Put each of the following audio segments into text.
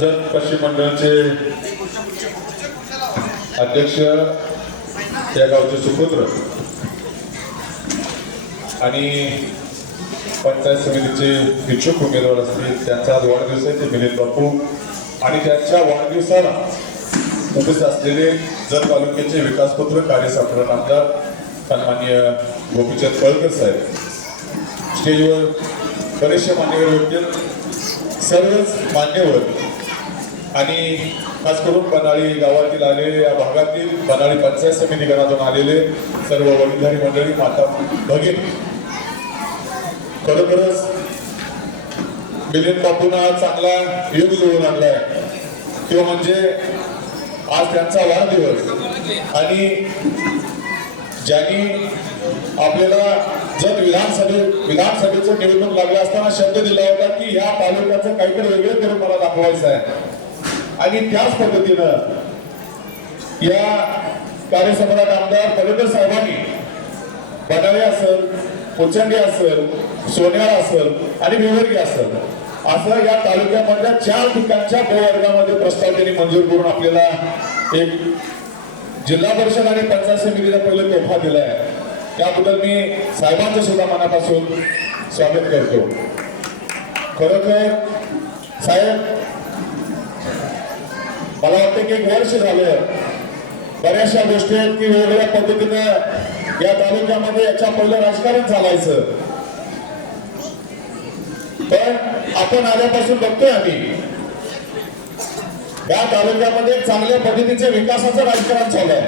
जत पश्चिम मंडळाचे अध्यक्ष या गावचे सुपुत्र आणि पंचायत समितीचे इच्छुक उमेदवार असतील त्यांचा आज वाढदिवस आहे ते मिलिंद बापू. आणि त्यांच्या वाढदिवसाला उपस्थित असलेले जत तालुक्याचे विकासपुत्र कार्यसम्राट आमदार सन्मान्य गोपीचंद पळकर साहेब. स्टेजवर बरेचसे मान्यवर होते सर्वच मान्यवर आणि खास करून बनाळी गावातील आलेले या भागातील बनाळी पंचायत समिती गणातून आलेले सर्व वडीलधारी मंडळी माता भगिनी. खरोखरच मिलिंद बापूंना चांगला योग जुळून आणलाय. तो म्हणजे आज त्यांचा वाढदिवस. आणि ज्यांनी आपल्याला जर विधानसभे विधानसभेचं निवडणूक लागलं असताना शब्द दिला होता की ह्या तालुक्याचं काहीतरी वेगळं करून मला दाखवायचं आहे आणि त्याच पद्धतीनं या कार्यसम्राट आमदार पलेकर साहेबांनी बनाळे असेल कोचंडी असेल सोन्याळ असेल आणि विवर्गी असल असं या तालुक्यामधल्या चार ठिकाणच्या भूवर्गामध्ये प्रस्ताव त्यांनी मंजूर करून आपल्याला एक जिल्हा परिषद आणि पंचायत समितीचा पहिलं तोफा दिलाय. त्याबद्दल मी साहेबांचं सुद्धा मनापासून स्वागत करतो. खरोखर साहेब मला वाटतं की एक वर्ष झालं. बऱ्याचशा गोष्टी आहेत की वेगवेगळ्या पद्धतीनं या तालुक्यामध्ये याच्या पहिलं राजकारण चालायचं. पण आपण आल्यापासून बघतोय आम्ही. या तालुक्यामध्ये चांगल्या पद्धतीचे विकासाचं राजकारण चालू आहे.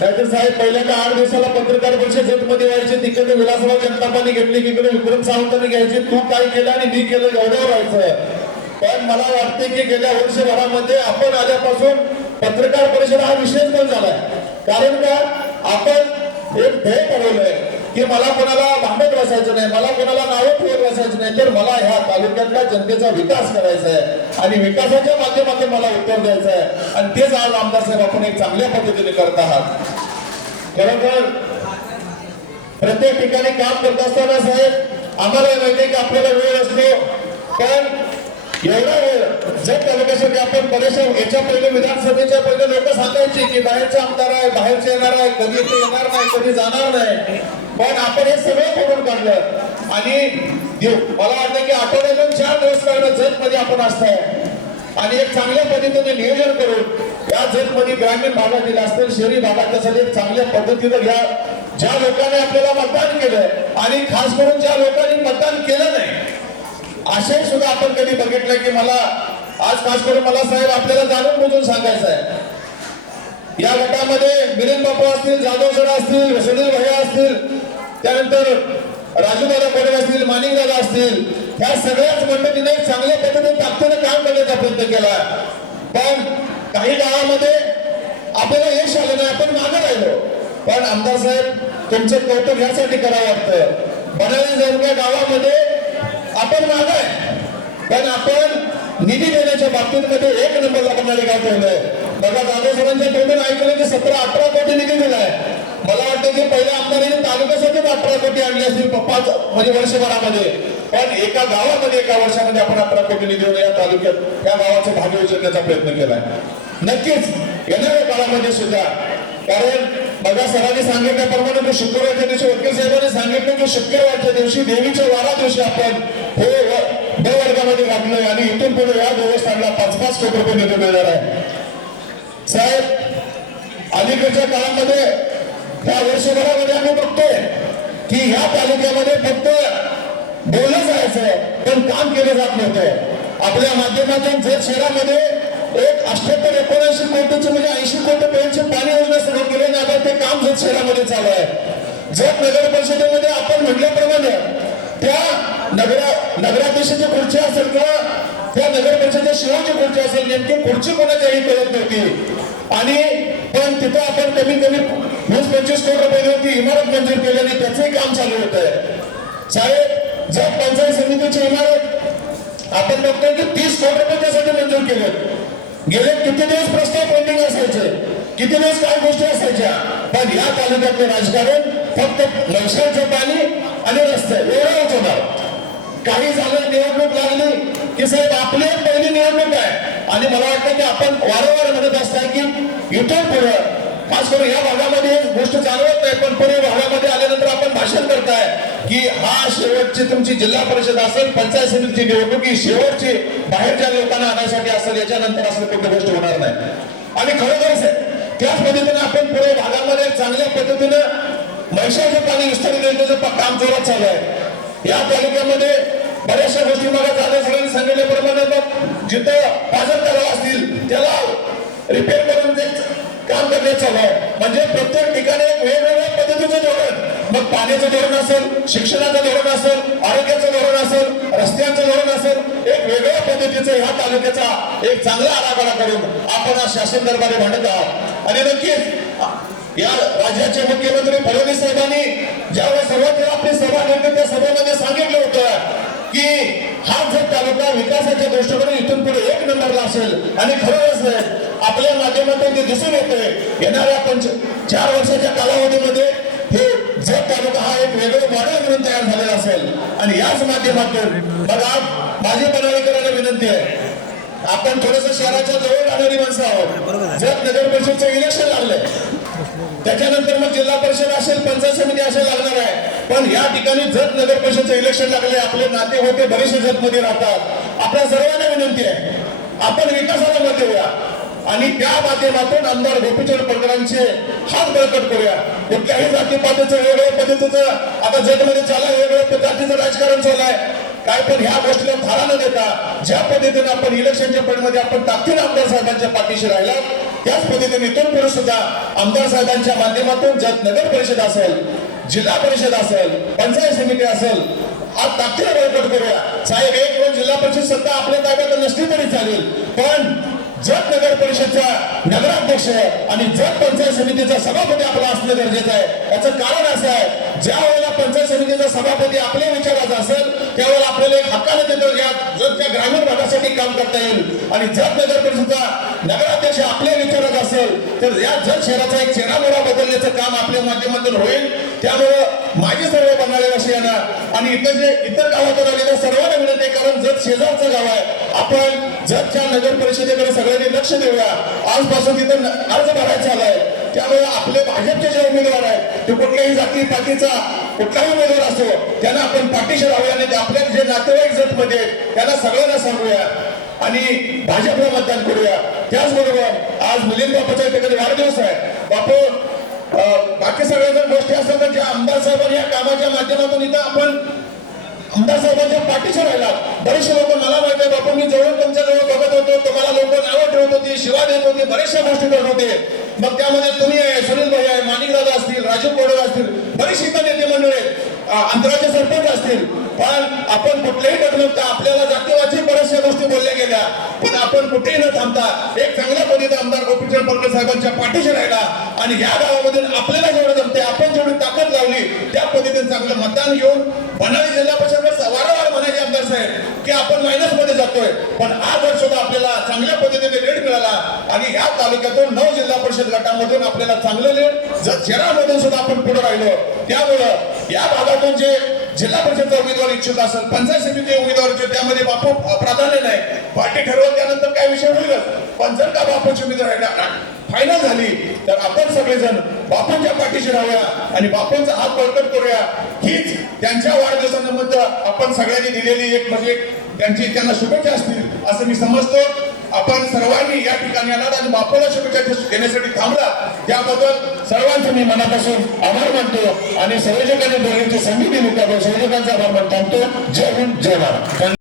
नाहीतर साहेब पहिल्यांदा आठ दिवसाला पत्रकार परिषद जतमध्ये व्हायचे तिकडे विलासराव जनतापाने घेतली तिकडे विक्रम सावंतांनी घ्यायची तू काय केलं आणि मी केलं एवढं व्हायचं पण मला वाटते की गेल्या वर्षभरामध्ये आपण आल्यापासून पत्रकार परिषद हा विषयच पण झालाय. कारण का? आपण एक ध्येय ठरवलंय की मला कोणाला भांडत बसायचं नाही मला कोणाला नावं ठेवत बसायचं नाही तर मला ह्या तालुक्यातल्या जनतेचा विकास करायचा आहे आणि विकासाच्या माध्यमातून मला उत्तर द्यायचं आहे. आणि तेच आज आमदार साहेब आपण एक चांगल्या पद्धतीने करत आहात. खरोखर प्रत्येक ठिकाणी काम करत असताना साहेब आम्हाला माहिती आहे की आपल्याला वेळ असतो पण एवढा वेळ जर तालुक्यासाठी आपण बरेचशा याच्या पहिले विधानसभेच्या पहिले लोक सांगायचे की बाहेरचे आमदार आहे बाहेरचे येणार आहे कधी ते येणार नाही कधी जाणार नाही. पण आपण हे सगळं करून काढलं. आणि मला वाटतं की आठवड्यातून चार दिवस काढणं जत मध्ये आपण असताय. आणि एक चांगल्या पद्धतीने नियोजन करून या जत मध्ये ग्रामीण भागातील असतील शहरी भागात त्यासाठी एक चांगल्या पद्धतीनं घ्या. ज्या लोकांनी आपल्याला मतदान केलंय आणि खास करून ज्या लोकांनी मतदान केलं नाही अशाही सुद्धा आपण कधी बघितलं की मला आज खास करून मला साहेब आपल्याला जाणून बुजून सांगायचं आहे. या गटामध्ये मिलिंद बापू असतील जाधव सर असतील सुनील भैया असतील त्यानंतर राजूदादा कोडे असतील माणिकदादा असतील ह्या सगळ्याच मंडळीने चांगल्या पद्धतीने ताकदीने काम करण्याचा प्रयत्न केला. पण काही गावामध्ये आपल्याला यश आलं नाही आपण मागे राहिलो. पण आमदार साहेब तुमचं कौतुक यासाठी करावं वाटतं. बनाळी जर गावामध्ये आपण माग. आहे पण आपण निधी देण्याच्या बाबतीत मध्ये एक नंबरला करणारे काय ठेवलंय. बघा जाधव सरांच्या तोंडून ऐकलं की सतरा अठरा कोटी निधी दिलाय. मला वाटतं की पहिल्या आमदारांनी तालुक्यासाठीच अठरा कोटी आणली असतील पाच म्हणजे वर्षभरामध्ये. पण एका गावामध्ये एका वर्षामध्ये आपण अठरा कोटी निधी देऊन या तालुक्यात त्या गावाचं भाग्य उचलण्याचा प्रयत्न केलाय. नक्कीच येणाऱ्या काळामध्ये सुद्धा. कारण बघा सरांनी सांगितल्याप्रमाणे शुक्रवारच्या दिवशी वकील साहेबांनी सांगितलं की शुक्रवारच्या दिवशी देवीच्या वारा दिवशी आपण हे ब वर्गामध्ये घातलंय आणि इथून पुढे या देवस्थानला पाच पाच कोटी रुपये निधी मिळणार आहे. साहेब अलीकडच्या काळामध्ये या वर्षभरामध्ये आम्ही बघतोय की ह्या तालुक्यामध्ये फक्त बोललं जायचं पण काम केलं जात नव्हतं. आपल्या माध्यमातून जर शहरामध्ये एक अठ्याहत्तर एकोणऐंशी कोटीचे म्हणजे ऐंशी कोटीपर्यंतची पाणी योजना सुरू केली आणि आता ते काम जत शहरामध्ये चालू आहे. जत नगर परिषदेमध्ये आपण म्हटल्याप्रमाणे त्या नगरा नगराध्यक्षाच्या खुर्ची असेल किंवा त्या नगर परिषदेच्या शिवाची खुर्ची असेल नेमकी खुर्ची कोणाच्याही कळत नव्हती. आणि पण तिथं आपण कमी कमी वीस पंचवीस कोटी रुपये देऊन ती इमारत मंजूर केली आणि त्याचंही काम चालू होत. आहे साहेब जर पंचायत समितीची इमारत आपण बघतोय की तीस कोटी रुपये त्यासाठी मंजूर केले गेले किती दिवस प्रस्ताव पेंडिंग असायचे? किती दिवस काय गोष्टी असायच्या? पण या तालुक्यातले राजकारण फक्त नक्षाचं पाणी आणि रस्ते एवढं होणार काही झालं निवडणूक लागली की साहेब आपली पहिली निवडणूक आहे आणि मला वाटतं की आपण वारंवार म्हणत असताय की इथून पुढे खास करून या भागामध्ये गोष्ट चालवत नाही पण पुढे भागामध्ये आल्यानंतर आपण भाषण करताय की हा शेवटची तुमची जिल्हा परिषद असेल पंचायत समितीची निवडणूक ही शेवटची बाहेरच्या लोकांना आणायसाठी असेल याच्यानंतर असं कुठली गोष्ट होणार नाही आणि खरोखरच आहे. त्याच पद्धतीने आपण पुढे भागामध्ये चांगल्या पद्धतीनं महिषाचं पाणी विस्तारित योजनेचं काम जोरात चालू आहे. या तालुक्यामध्ये बऱ्याचशा गोष्टी मला झाल्या सगळ्यांनी सांगितल्याप्रमाणे मग जिथं पाजर तलाव असतील त्याला रिपेअर करून ते काम करण्यात चालू आहे. म्हणजे प्रत्येक ठिकाणी एक वेगवेगळ्या पद्धतीचं धोरण. मग पाण्याचं धोरण असेल शिक्षणाचं धोरण असेल आरोग्याचं धोरण असेल रस्त्यांचं धोरण असेल एक वेगळ्या पद्धतीचं ह्या तालुक्याचा एक चांगला आराखडा करून आपण आज शासन दरबारी म्हणत आहोत. आणि नक्कीच या राज्याचे मुख्यमंत्री फडणवीस साहेबांनी ज्यावेळेस सुरुवातीला आपली सभा घेतली त्या सभेमध्ये सांगितलं होतं की हा जर तालुका विकासाच्या दृष्टीकोने इथून पुढे एक नंबरला असेल आणि खरंच आपल्या माध्यमातून ते दिसून येते येणाऱ्या पंच चार वर्षाच्या कालावधीमध्ये हे जत तालुका हा एक वेगळं मॉडेल म्हणून तयार झालेला असेल. आणि याच माध्यमातून बघा माझी पदाधिकाऱ्यांना विनंती आहे आपण थोडस शहराच्या जवळ राहणारी माणसं आहोत. जर नगर परिषदचं इलेक्शन लागलंय परिषद असेल पंचायत समिती असेल लागणार आहे. पण या ठिकाणी जत नगर परिषदचं इलेक्शन लागले आपले नाते होते बरेचसे जत मध्ये राहतात. आपल्या सर्वांना विनंती आहे. आपण विकासाला मत देऊया. आणि त्या माध्यमातून आमदार गोपीचंद पडकरांचे हात बळकट करूया. कुठल्याही जाती जातीपातीचं वेगळ्या पद्धतीचं आता जगमध्ये चालू वेगळ्या जातीचं राजकारण चालू आहे काय पण ह्या गोष्टीला थारा न देता ज्या पद्धतीने आपण इलेक्शनच्या पडमध्ये आपण ताकदीन आमदार साहेबांच्या पाठीशी राहिला त्याच पद्धतीने तो पुढे सुद्धा आमदार साहेबांच्या माध्यमातून जर नगर परिषद असेल जिल्हा परिषद असेल पंचायत समिती असेल आज तात्काळ बळकट करूया. साहेब एक दोन जिल्हा परिषद सत्ता आपल्या ताब्यात नसली तरी चालेल. पण जत नगर परिषदचा नगराध्यक्ष आणि जत पंचायत समितीचा सभापती आपला असणं गरजेचं आहे. याचं कारण असं आहे ज्या वेळेला पंचायत समितीचा सभापती आपल्या विचाराचा असेल त्यावेळेला आपल्याला एक हक्काने देतो जर त्या ग्रामीण भागासाठी काम करता येईल. आणि जत नगर परिषदचा नगराध्यक्ष आपल्या विचाराचा असेल तर या जत शहराचा एक चेहरामोहरा बदलण्याचं काम आपल्या माध्यमातून होईल. त्यामुळं माझी सर्व बनाळेवासियांना आणि इतर जे इतर गावातून आलेल्या सर्वांना विनंती आहे कारण जत शेजारचं गाव आहे आपण जतच्या नगर परिषदेकडे सगळ्यांनी लक्ष देऊया. आजपासून तिथं अर्ज भरायचा आलाय त्यामुळे आपले भाजपचे जे उमेदवार आहेत ते कुठल्याही जाती पातीचा कुठलाही उमेदवार असो त्यांना आपण पाठीशी राहूया आणि ते आपल्या जे नातेवाईक जतमध्ये त्यांना सगळ्यांना सांगूया. आणि भाजपला मतदान करूया. त्याचबरोबर आज मिलिंद बापाचा वाढदिवस आहे. बापू बाकी सगळ्या जर गोष्टी असतात तर ज्या आमदार साहेबांनी या कामाच्या माध्यमातून इथं आपण आमदार साहेबांच्या पाठीशी राहिला बरेचसे लोक मला माहिती आहे बापू मी जवळ तुमच्या जवळ बघत होतो तुम्हाला लोक नावं ठेवत होती शिवा देत होती बरेचशा गोष्टी करत होते. मग त्यामध्ये तुम्ही आहे सुनील भाई आहे माणिक दादा असतील राजू कोडक असतील बरेचसे इतर नेते मंडळ आहेत. अं, अंतराचे सरपंच असतील. पण आपण कुठल्याही डगमगता आपल्याला जातीवाची बऱ्याचशा गोष्टी बोलल्या गेल्या. पण आपण कुठेही न थांबता एक चांगल्या पद्धतीने आमदार गोपीचंद पडकर साहेबांच्या पाठीशी राहिला आणि या गावामध्ये आपल्याला जेवढं जमते आपण जेवढी ताकद लावली त्या पद्धतीने चांगलं मतदान घेऊन बनावी जिल्हा परिषद वारंवार म्हणायचे आमदार साहेब की आपण मायनसमध्ये जातोय. पण आज सुद्धा आपल्याला चांगल्या पद्धतीने लीड मिळाला आणि या तालुक्यातून नऊ जिल्हा परिषद गटामधून आपल्याला चांगलं लीड जर शहरामधून सुद्धा आपण पुढे राहिलो त्यामुळं या भागातून जे जिल्हा परिषदचा उमेदवार इच्छुक असेल पंचायत समिती उमेदवार इच्छुक त्यामध्ये बापू प्राधान्य नाही. पार्टी ठरवत त्यानंतर काय विषय होईलच पण जर का बापूची उमेदवार फायनल झाली तर आपण सगळेजण बापूंच्या पाठीशी राहूया आणि बापूंचा हात बळकट करूया. हीच त्यांच्या वाढदिवसानिमित्त आपण सगळ्यांनी दिलेली एक म्हणजे त्यांची त्यांना शुभेच्छा असतील असं मी समजतो. आपण सर्वांनी या ठिकाणी आलात आणि बापूला शुभेच्छा देण्यासाठी थांबला. त्याबद्दल सर्वांचे मी मनापासून आभार मानतो आणि संयोजकांनी बोलण्याची संधी दिली त्यामुळे संयोजकांचा आभार मानतो. जय हिंद जय भारत.